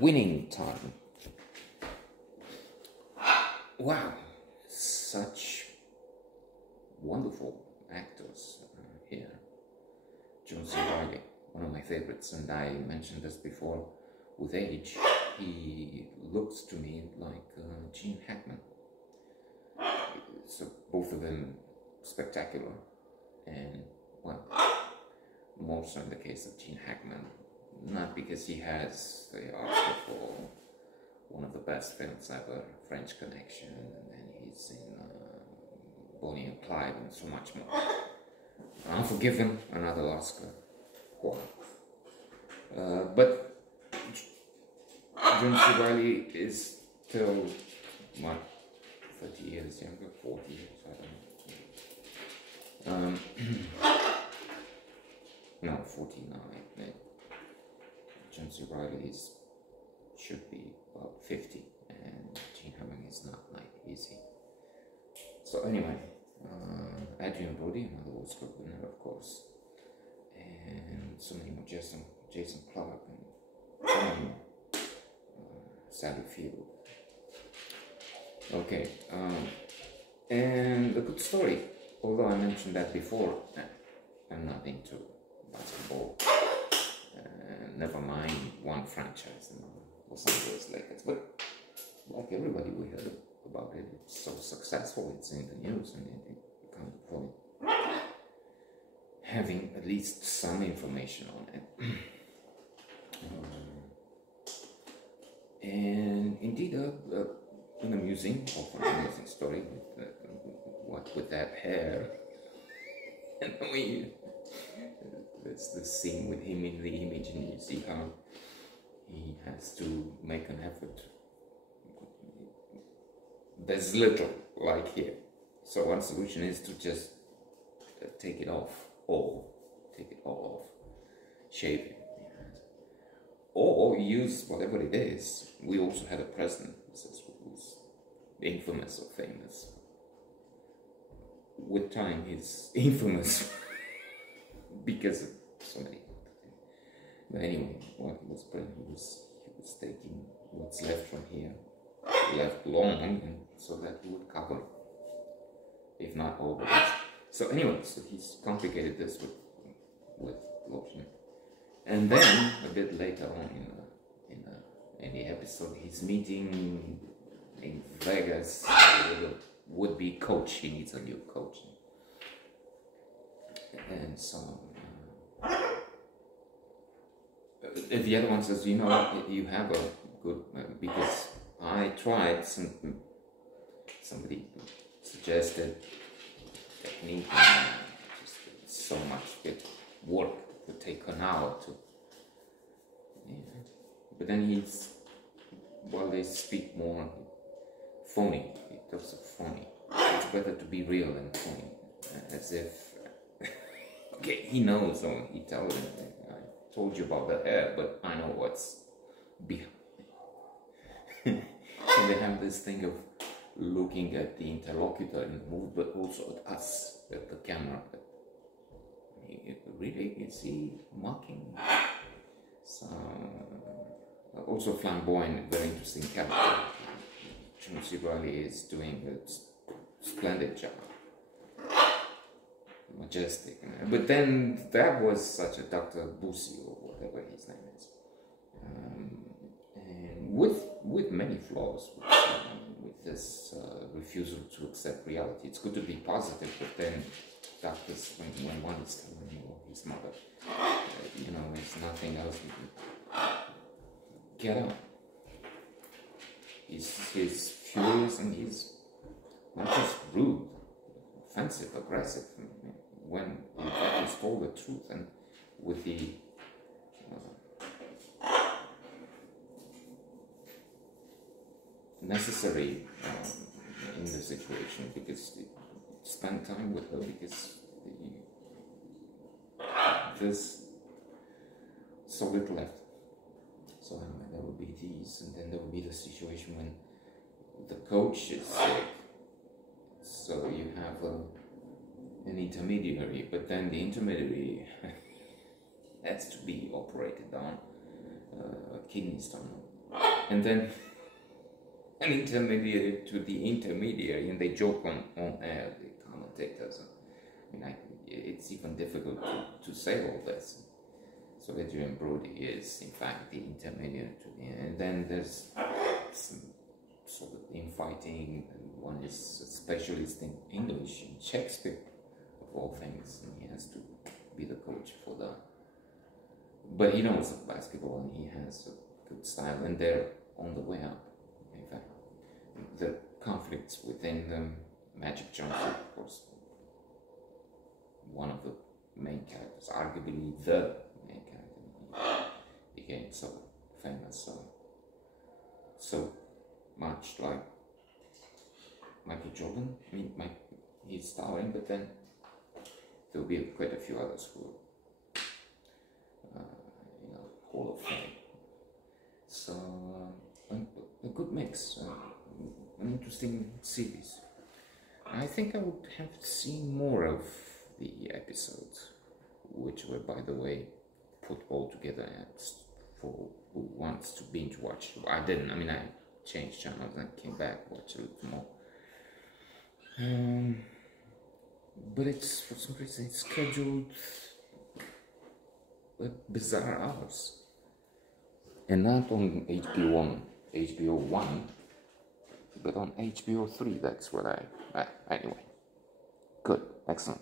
Winning Time. Wow, such wonderful actors here. John C. Reilly, one of my favorites, and I mentioned this before. With age, he looks to me like Gene Hackman. So both of them spectacular, and well, more so in the case of Gene Hackman, not because he has the Oscar for one of the best films ever, French Connection, and then he's in Bonnie and Clyde and so much more. Unforgiven, another Oscar. Wow. But John C. Reilly is still, what, 30 years younger, 40 years, I don't know. No, 49. John C. Reilly should be about 50, and Gene Hackman is not like easy. So anyway, Adrien Brody, another Oscar winner, of course, and so many more, Jason Clarke, and so many more. Sally Field. Okay, and a good story. Although I mentioned that before, I'm not into basketball. Never mind one franchise, Los Angeles Lakers. But like everybody, we heard about it. It's so successful. It's in the news, and you can't avoid having at least some information on it. And indeed, an amusing story with that hair. And there's the scene with him in the image, and you see how he has to make an effort. There's little like here. So one solution is to just take it off, shave it. Or use whatever it is. We also had a president who's infamous or famous. With time, he's infamous because of so many. But anyway, while he was president, he was taking what's left from here, left long, and so that he would cover, if not all of it. So anyway, so he's complicated this with lotion. And then, a bit later on in the episode, he's meeting in Vegas with a would-be coach. He needs a new coach. And so, the other one says, you know, you have a good, because I tried, somebody suggested technique, and just so much work. It would take an hour to, but then they speak more phony. He talks of phony. It's better to be real than phony, as if, okay, he knows, or he tells him, I told you about the hair, but I know what's behind. And they have this thing of looking at the interlocutor in the movie, but also at us, at the camera. Really, is he mocking? So, also flamboyant, very interesting character. John C. Reilly is doing a splendid job. Majestic. But then that was such a Dr. Bussi, or whatever his name is. And with many flaws, with this refusal to accept reality. It's good to be positive, but then doctors, when one is telling you, or his mother, you know, there's nothing else you can get out. He's furious, and he's not just rude, offensive, aggressive, when in fact he's told the truth, and with the necessary in the situation, because spend time with her, because there's so little left. So anyway, there will be these, and then there will be the situation when the coach is sick, so you have an intermediary, but then the intermediary has to be operated on, a kidney stone. and then an intermediary to the intermediary, and they joke on air, the commentators. I mean, it's even difficult to say all this. So Adrian Brody is, in fact, the intermediary to the, and then there's some sort of infighting. One is a specialist in English, in Shakespeare, of all things, and he has to be the coach for that. But he knows of basketball, and he has a good style, and they're on the way up. In fact, the conflicts within them, Magic Johnson, of course, one of the main characters, arguably the main character, he became so famous, so much like Michael Jordan. I mean, he's starring, but then there'll be quite a few others who Hall of Fame. So a good mix, an interesting series. I think I would have seen more of the episodes, which were, by the way, put all together for who wants to binge watch. I didn't. I mean, I changed channels and came back, watched a little more. But it's, for some reason, it's scheduled at bizarre hours. And not on HBO 1, but on HBO 3, that's what anyway. Good, excellent.